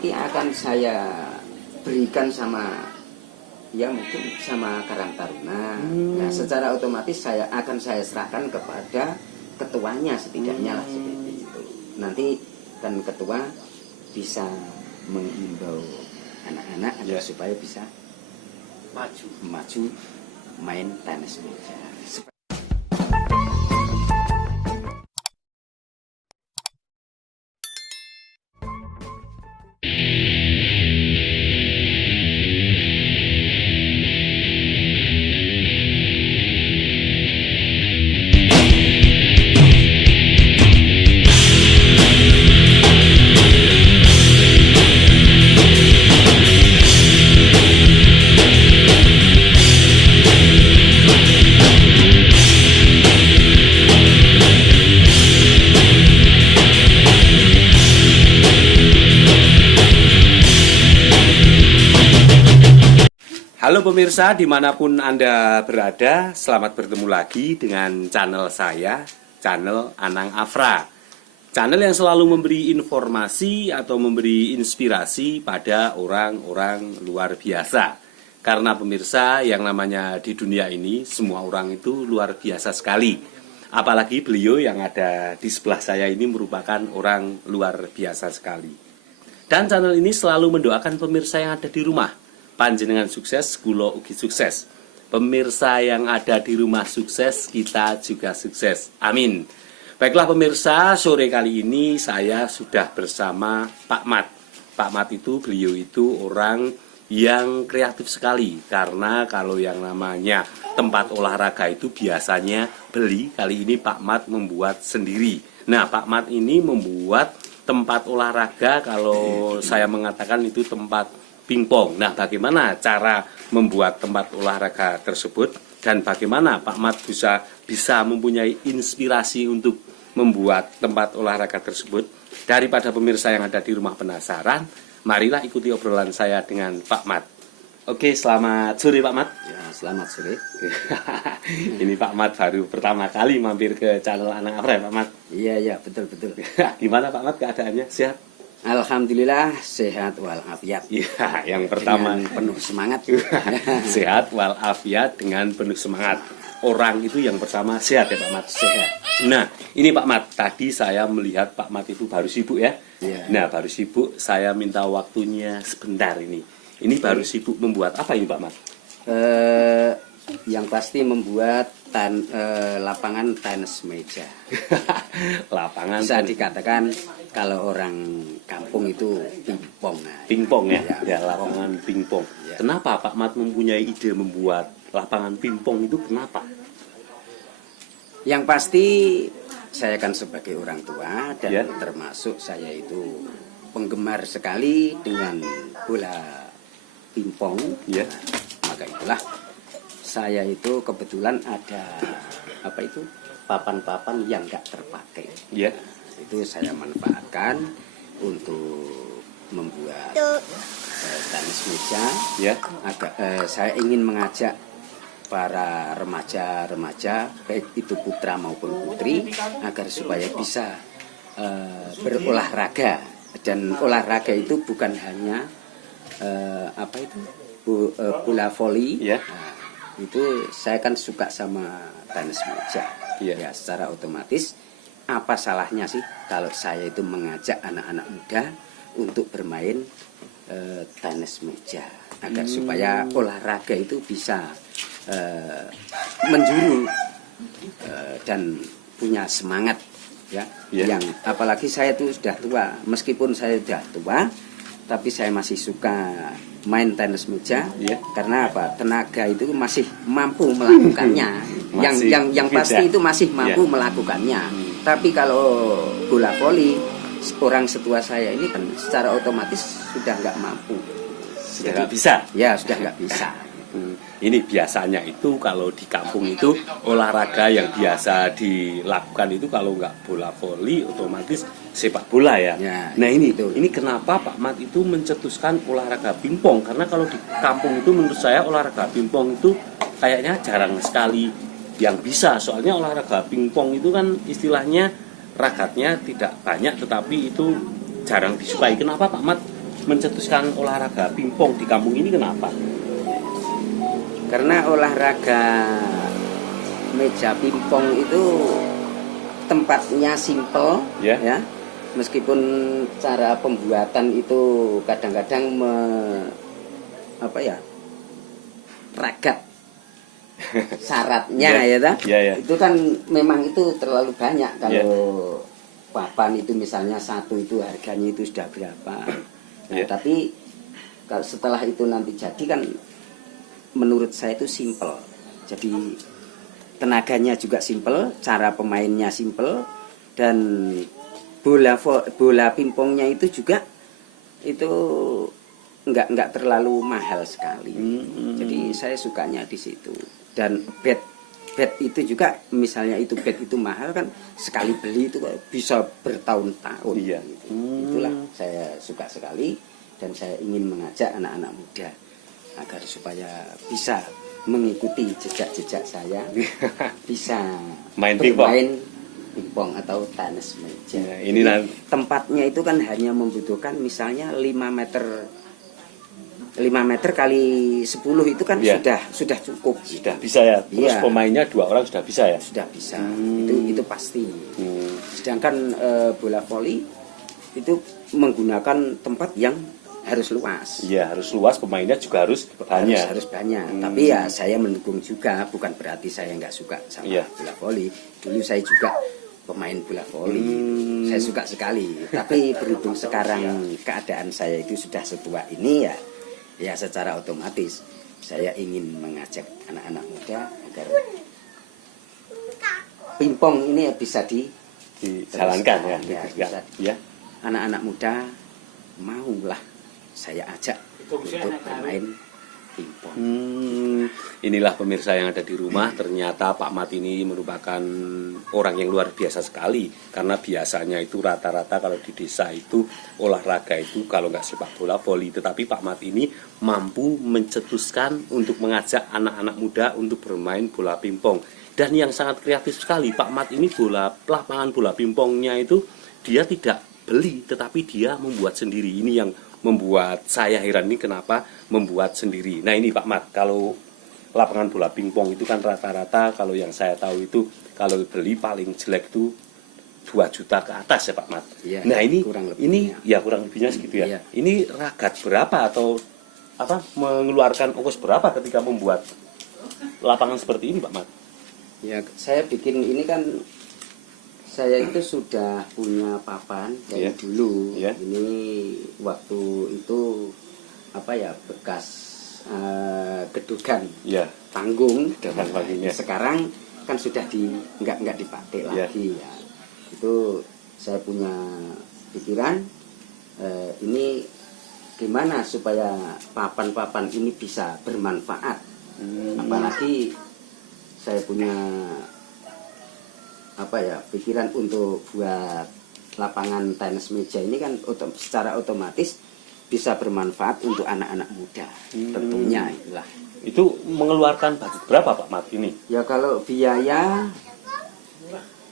nanti akan saya berikan sama ya mungkin sama Karang Taruna. Nah, secara otomatis saya serahkan kepada ketuanya setidaknya lah seperti itu. Nanti kan ketua bisa menghimbau anak-anak agar supaya bisa maju main tenis meja. Halo pemirsa, dimanapun Anda berada, selamat bertemu lagi dengan channel saya, channel Anang Afra. Channel yang selalu memberi informasi atau memberi inspirasi pada orang-orang luar biasa. Karena pemirsa, yang namanya di dunia ini, semua orang itu luar biasa sekali. Apalagi beliau yang ada di sebelah saya ini merupakan orang luar biasa sekali. Dan channel ini selalu mendoakan pemirsa yang ada di rumah. Panjenengan sukses, kulo ugi sukses. Pemirsa yang ada di rumah sukses, kita juga sukses. Amin. Baiklah pemirsa, sore kali ini saya sudah bersama Pak Mat. Pak Mat itu, beliau itu orang yang kreatif sekali. Karena kalau yang namanya tempat olahraga itu biasanya beli, kali ini Pak Mat membuat sendiri. Nah, Pak Mat ini membuat tempat olahraga, kalau saya mengatakan itu tempat pingpong. Nah, bagaimana cara membuat tempat olahraga tersebut dan bagaimana Pak Mat bisa mempunyai inspirasi untuk membuat tempat olahraga tersebut? Daripada pemirsa yang ada di rumah penasaran, marilah ikuti obrolan saya dengan Pak Mat. Oke, selamat sore Pak Mat. Ya, selamat sore. Ini Pak Mat baru pertama kali mampir ke channel Anang Afra ya Pak Mat? Iya, betul. Gimana Pak Mat keadaannya? Sehat? Alhamdulillah sehat walafiat. Iya, yang pertama dengan penuh semangat. Sehat walafiat dengan penuh semangat. Orang itu yang pertama sehat ya Pak Mat. Sehat. Nah, ini Pak Mat, tadi saya melihat Pak Mat itu baru sibuk ya. Iya. Nah, baru sibuk, saya minta waktunya sebentar ini. Ini baru sibuk membuat apa ini Pak Mat? Yang pasti membuat lapangan tenis meja. Lapangan bisa dikatakan kalau orang kampung itu pingpong. Pingpong ya, ya lapangan pingpong. Ya. Kenapa Pak Mat mempunyai ide membuat lapangan pingpong itu, kenapa? Yang pasti saya kan sebagai orang tua dan ya, termasuk saya itu penggemar sekali dengan bola pingpong. Ya. Nah, maka itulah saya itu kebetulan ada papan-papan yang nggak terpakai. Ya. Itu saya manfaatkan untuk membuat tenis meja. Ya. Saya ingin mengajak para remaja-remaja, baik itu putra maupun putri, agar supaya bisa berolahraga. Dan olahraga itu bukan hanya bola voli. Ya. Nah, itu saya kan suka sama tenis meja. Ya, secara otomatis apa salahnya sih kalau saya itu mengajak anak-anak muda untuk bermain tenis meja agar supaya olahraga itu bisa menjuru dan punya semangat ya. Yang apalagi saya itu sudah tua, meskipun saya sudah tua tapi saya masih suka main tenis meja. Karena apa? Tenaga itu masih mampu melakukannya. yang pasti itu masih mampu melakukannya. Tapi kalau bola voli, orang setua saya ini kan secara otomatis sudah nggak mampu. Sudah nggak bisa? Ya, sudah nggak bisa. Ini biasanya itu kalau di kampung itu olahraga yang biasa dilakukan itu kalau nggak bola voli otomatis sepak bola ya. Nah ini kenapa Pak Mat itu mencetuskan olahraga pingpong? Karena kalau di kampung itu menurut saya olahraga pingpong itu kayaknya jarang sekali yang bisa. Soalnya olahraga pingpong itu kan istilahnya ragatnya tidak banyak tetapi itu jarang disukai. Kenapa Pak Mat mencetuskan olahraga pingpong di kampung ini kenapa? Karena olahraga meja pingpong itu tempatnya simple, Ya. ya. Meskipun cara pembuatan itu kadang-kadang ragat syaratnya Ya. ya, ta? Ya. Itu kan memang itu terlalu banyak kalau papan itu misalnya satu itu harganya itu sudah berapa. Nah, Ya. tapi kalau setelah itu nanti jadi kan menurut saya itu simple. Jadi tenaganya juga simple, cara pemainnya simple, dan bola pingpongnya itu juga itu nggak terlalu mahal sekali. Jadi saya sukanya di situ. Dan bat itu juga misalnya itu bat itu mahal kan, sekali beli itu bisa bertahun-tahun. Iya. Gitu. Itulah saya suka sekali, dan saya ingin mengajak anak-anak muda agar supaya bisa mengikuti jejak-jejak saya, bisa Main bermain pingpong atau tenis meja. Ya, ini Jadi, tempatnya itu kan hanya membutuhkan misalnya 5 meter kali 10 itu kan Ya. sudah cukup. Sudah bisa ya. Terus Iya. pemainnya 2 orang sudah bisa ya. Sudah bisa. Itu pasti. Sedangkan bola voli itu menggunakan tempat yang harus luas. Iya, harus luas, pemainnya juga harus banyak. Harus banyak. Tapi ya saya mendukung juga, bukan berarti saya nggak suka sama Iya. bola voli. Dulu saya juga pemain bola voli. Saya suka sekali. Tapi berhubung sekarang keadaan saya itu sudah setua ini ya secara otomatis saya ingin mengajak anak-anak muda agar pingpong ini bisa Dijalankan ya. Ya, Ya. bisa. Ya. Anak-anak muda maulah saya ajak untuk bermain pingpong. Inilah pemirsa yang ada di rumah, ternyata Pak Mat ini merupakan orang yang luar biasa sekali. Karena biasanya itu rata-rata kalau di desa itu olahraga itu kalau nggak sepak bola, voli. Tetapi Pak Mat ini mampu mencetuskan untuk mengajak anak-anak muda untuk bermain bola pingpong. Dan yang sangat kreatif sekali, Pak Mat ini lapangan bola pingpongnya itu dia tidak beli, tetapi dia membuat sendiri. Ini yang membuat saya heran, ini kenapa membuat sendiri. Nah ini Pak Mat, kalau lapangan bola pingpong itu kan rata-rata kalau yang saya tahu itu kalau beli paling jelek itu 2 juta ke atas ya Pak Mat. Ya, nah ini kurang lebihnya segitu ya. Iya. Ini ragat berapa atau mengeluarkan ongkos berapa ketika membuat lapangan seperti ini Pak Mat? Ya, saya bikin ini kan, saya itu sudah punya papan dari Iya. dulu. Iya. Ini waktu itu bekas gedogan Ya, panggung. gedogan panggungnya. Sekarang kan sudah nggak dipakai Iya. lagi ya. Itu saya punya pikiran, ini gimana supaya papan-papan ini bisa bermanfaat. Apalagi saya punya pikiran untuk buat lapangan tenis meja ini kan secara otomatis bisa bermanfaat untuk anak-anak muda. Tentunya itulah. Itu mengeluarkan budget berapa Pak Mat ini? Ya kalau biaya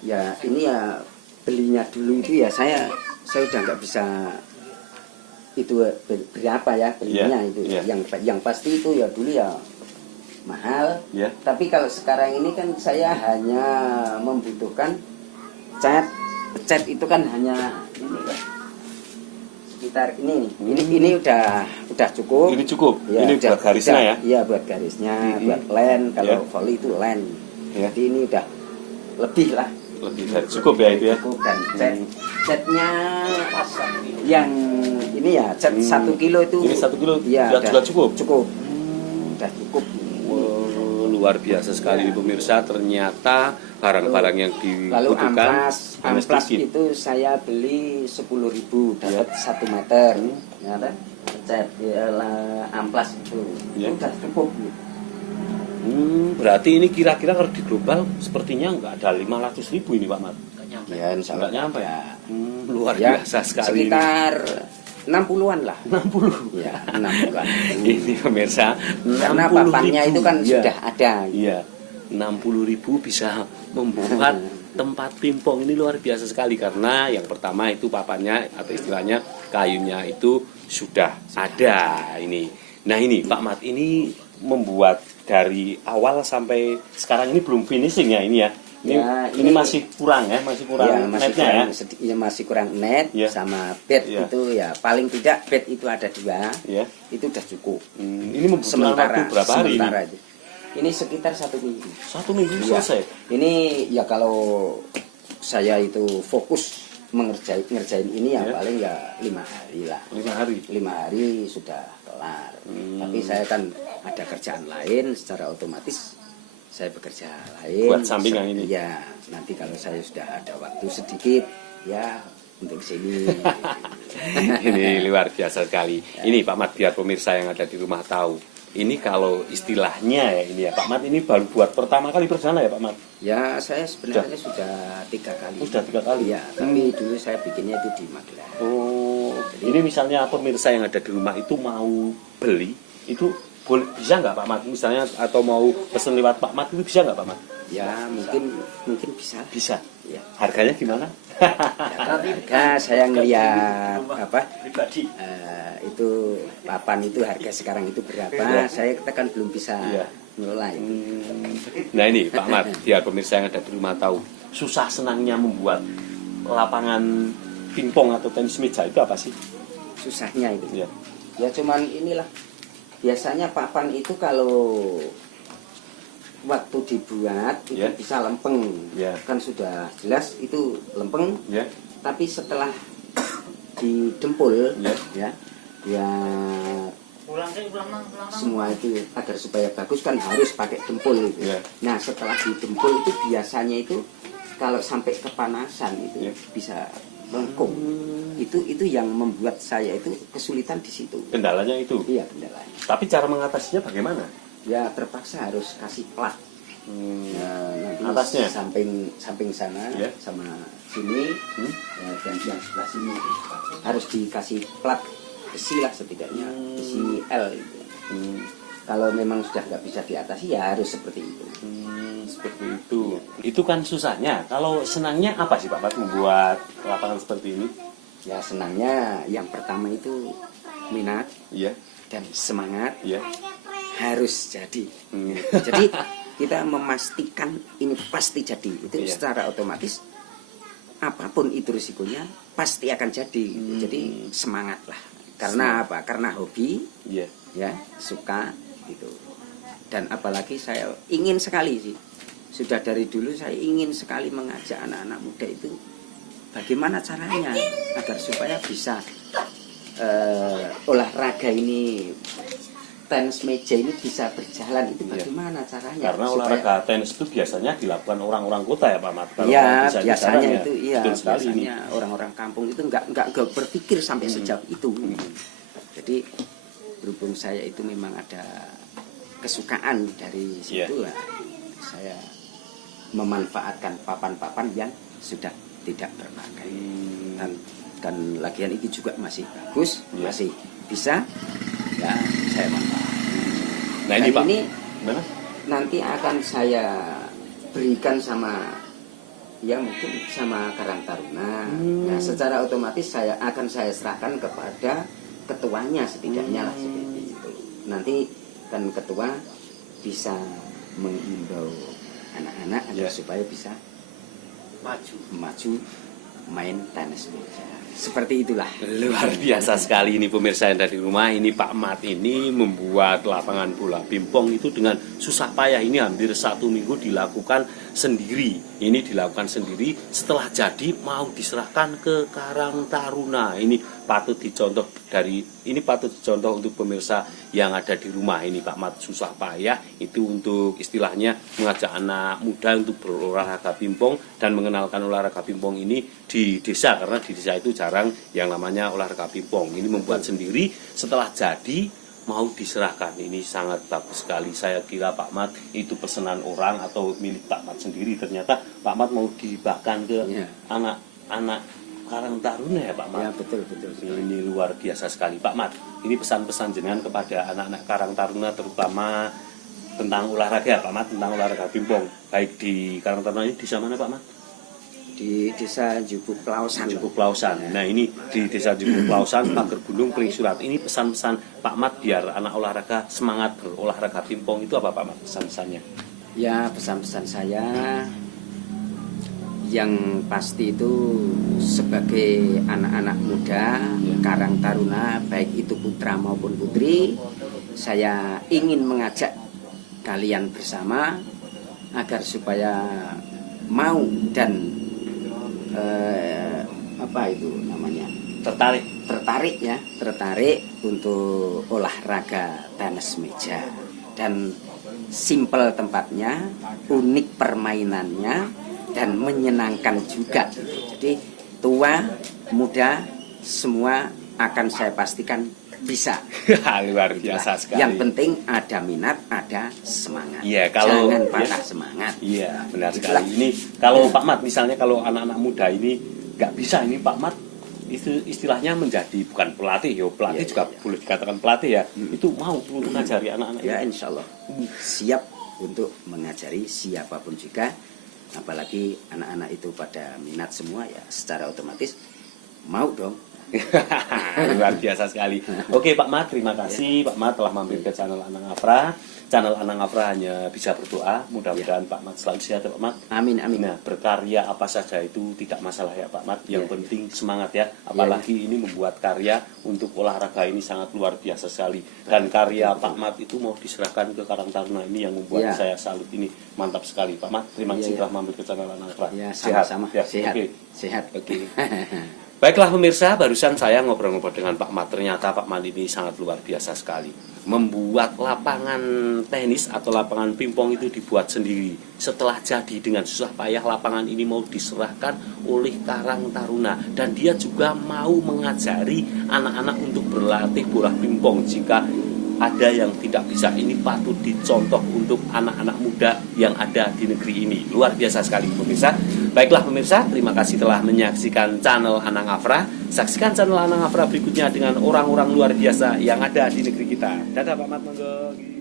ya ini ya belinya dulu itu ya saya udah nggak bisa itu berapa ya belinya. Iya, itu. iya. Yang pasti itu ya dulu ya mahal. Ya. Tapi kalau sekarang ini kan saya hanya membutuhkan cat itu kan hanya ini kan sekitar ini. Ini udah cukup. Ini cukup. Ya, ini buat garisnya ya. Iya, buat garisnya, buat len. Kalau Ya. volley itu len. Ya. Jadi ini udah lebih lah. Lebih dari cukup ya itu ya. Cukup. Dan catnya yang ini ya cat 1 kilo itu. Ini 1 kilo Iya, sudah cukup. Cukup. Udah cukup. Wow, luar biasa sekali pemirsa, ternyata barang-barang yang Lalu dibutuhkan hanya amplas sedikit. itu saya beli 10.000 dapat 1 meter. Ya kan? Cat amplas itu. Ya. Itu udah cukup. Berarti ini kira-kira kalau di global sepertinya nggak ada 500.000 ini Pak Mat. Ya, insya Allah Nggak nyampe. ya. Luar Ya, biasa sekali. sekitar 60-an lah. 60. Ya, 60-an. Ini pemirsa, Karena 60.000. papannya itu kan Iya. sudah ada. Iya. 60.000 bisa membuat tempat pingpong. Ini luar biasa sekali karena yang pertama itu papannya atau istilahnya kayunya itu sudah ada ini. Nah ini Pak Mat, ini membuat dari awal sampai sekarang ini belum finishing ya ini ya. Ini masih kurang ya, masih kurang ya, masih netnya kurang, ya. masih kurang net Ya. sama bed Ya. itu ya paling tidak bed itu ada 2 Ya. itu udah cukup. Ini membutuhkan waktu berapa hari ini? Sementara ini sekitar 1 minggu. 1 minggu Ya. selesai. Ini ya kalau saya itu fokus ngerjain ini ya, Ya. paling ya 5 hari lah. 5 hari. 5 hari sudah kelar. Tapi saya kan ada kerjaan lain, secara otomatis saya bekerja lain. Buat sampingan ini? Ya, nanti kalau saya sudah ada waktu sedikit, ya untuk sini. Ini luar biasa sekali. Ini Pak Mat, biar pemirsa yang ada di rumah tahu. Ini kalau istilahnya ya ini ya Pak Mat, ini baru buat pertama kali bersana ya Pak Mat? Ya, saya sebenarnya sudah 3 kali. Sudah 3 kali? Ya, tapi dulu saya bikinnya itu di Magelang. Oh, ini misalnya pemirsa yang ada di rumah itu mau beli, itu bisa nggak Pak Mat? Misalnya atau mau pesen lewat Pak Mat itu bisa nggak Pak Mat? Ya, mungkin bisa. Bisa. Ya. Harganya gimana? Harga saya ngeliat apa? Pribadi. Itu papan itu harga sekarang itu berapa? Ya. Saya kan belum bisa Ya. ngelola itu. Nah ini Pak Mat, biar pemirsa yang ada di rumah tahu, susah senangnya membuat lapangan pingpong atau tenis meja itu apa sih? Susahnya itu. Ya. Ya cuman inilah. Biasanya papan itu kalau waktu dibuat itu Ya. bisa lempeng. Ya. Kan sudah jelas itu lempeng. Ya. Tapi setelah didempul Ya. ya semua itu agar supaya bagus kan harus pakai dempul gitu. Ya. Nah setelah didempul itu biasanya itu kalau sampai kepanasan itu Ya. bisa melengkung. Itu yang membuat saya itu kesulitan di situ. Kendalanya itu. Iya kendalanya. Tapi cara mengatasinya bagaimana? Ya terpaksa harus kasih plat. Nanti Atasnya? samping sana Ya. sama sini ya, dan yang sebelah sini harus dikasih plat besi lah setidaknya besi L gitu. Kalau memang sudah nggak bisa diatasi ya harus seperti itu. Seperti itu. Itu kan susahnya. Kalau senangnya apa sih Pak Mat membuat lapangan seperti ini? Ya senangnya yang pertama itu minat Iya. dan semangat Iya. harus jadi. Jadi kita memastikan ini pasti jadi. Itu Iya. secara otomatis apapun itu risikonya pasti akan jadi. Jadi semangat lah. Karena apa? Karena hobi, Iya. ya suka gitu. Dan apalagi saya ingin sekali sih. Sudah dari dulu saya ingin sekali mengajak anak-anak muda itu bagaimana caranya agar supaya bisa olahraga ini, tenis meja ini bisa berjalan, itu bagaimana caranya? Karena olahraga tenis itu biasanya dilakukan orang-orang kota ya Pak Mat. Kalau Iya, orang desa biasanya jarang ya. itu iya, Betul sekali ini. biasanya orang-orang kampung itu nggak berpikir sampai sejauh itu. Jadi berhubung saya itu memang ada kesukaan dari situ lah, saya memanfaatkan papan-papan yang sudah tidak terpakai. Dan lagian ini juga masih bagus, masih bisa, ya saya manfaatkan. Nah ini Pak, ini gimana? nanti akan saya berikan sama ya mungkin sama Karang Taruna. Nah, secara otomatis akan saya serahkan kepada ketuanya setidaknya lah seperti itu. Nanti kan ketua bisa menghimbau anak-anak agar supaya bisa maju main tenis meja. Seperti itulah. Luar biasa sekali ini pemirsa yang dari rumah. Ini Pak Mat ini membuat lapangan bola pingpong itu dengan susah payah. Ini hampir 1 minggu dilakukan sendiri. Ini dilakukan sendiri, setelah jadi mau diserahkan ke Karang Taruna. Ini patut dicontoh untuk pemirsa yang ada di rumah. Ini Pak Mat susah payah itu untuk istilahnya mengajak anak muda untuk berolahraga pingpong dan mengenalkan olahraga pingpong ini di desa, karena di desa itu jarang yang namanya olahraga pingpong. Ini membuat sendiri, setelah jadi mau diserahkan. Ini sangat bagus sekali. Saya kira Pak Mat itu pesanan orang atau milik Pak Mat sendiri. Ternyata Pak Mat mau dibahkan ke anak-anak Karang Taruna ya Pak Mat. Ya betul. Ini luar biasa sekali Pak Mat. Ini pesan-pesan jenengan kepada anak-anak Karang Taruna, terutama tentang olahraga Pak Mat, tentang olahraga pingpong baik di Karang Taruna ini. Desa mana Pak Mat? Di desa Jubuk Klausan. Jubuk Klausan. Nah ini di desa Jubuk Klausan, Pager Gunung, Pring Surat. Ini pesan-pesan Pak Mat biar anak olahraga semangat berolahraga pingpong itu apa Pak Mat pesan-pesannya? Ya, pesan-pesan saya yang pasti itu sebagai anak-anak muda Karang Taruna, baik itu putra maupun putri, saya ingin mengajak kalian bersama agar supaya mau dan apa itu namanya, tertarik untuk olahraga tenis meja. Dan simpel tempatnya, unik permainannya, dan menyenangkan juga. Jadi tua, muda, semua akan saya pastikan bisa. Luar biasa sekali. Yang penting ada minat, ada semangat. Iya, kalau jangan patah semangat. Iya, benar sekali. Ini kalau Pak Mat misalnya, kalau anak-anak muda ini nggak bisa, ini Pak Mat itu istilahnya menjadi bukan pelatih, pelatih juga boleh dikatakan pelatih ya. Itu mau untuk mengajari anak-anak ya, insya Allah siap untuk mengajari siapapun juga, apalagi anak-anak itu pada minat semua, ya secara otomatis mau dong. Luar biasa sekali. Oke Pak Mat, terima kasih Pak Mat telah mampir ke channel Anang Afra. Channel Anang Afra hanya bisa berdoa, mudah-mudahan Pak Mat selalu sehat ya Pak Mat. Amin, amin. Nah, berkarya apa saja itu tidak masalah ya Pak Mat. Yang penting semangat ya. Apalagi ini membuat karya untuk olahraga ini sangat luar biasa sekali. Dan karya Pak Mat itu mau diserahkan ke Karang Taruna ini yang membuat saya salut ini. Mantap sekali Pak Mat. Terima kasih telah mampir ke channel Anang Afra. Sama-sama. Sehat. Oke. Sehat. Oke. Baiklah pemirsa, barusan saya ngobrol-ngobrol dengan Pak Mat. Ternyata Pak Mat ini sangat luar biasa sekali. Membuat lapangan tenis atau lapangan pingpong itu dibuat sendiri. Setelah jadi dengan susah payah, lapangan ini mau diserahkan oleh Karang Taruna. Dan dia juga mau mengajari anak-anak untuk berlatih bola pingpong. Jika ada yang tidak bisa, ini patut dicontoh untuk anak-anak muda yang ada di negeri ini. Luar biasa sekali pemirsa. Baiklah pemirsa, terima kasih telah menyaksikan channel Anang Afra. Saksikan channel Anang Afra berikutnya dengan orang-orang luar biasa yang ada di negeri kita. Dadah Pak Mat, monggo.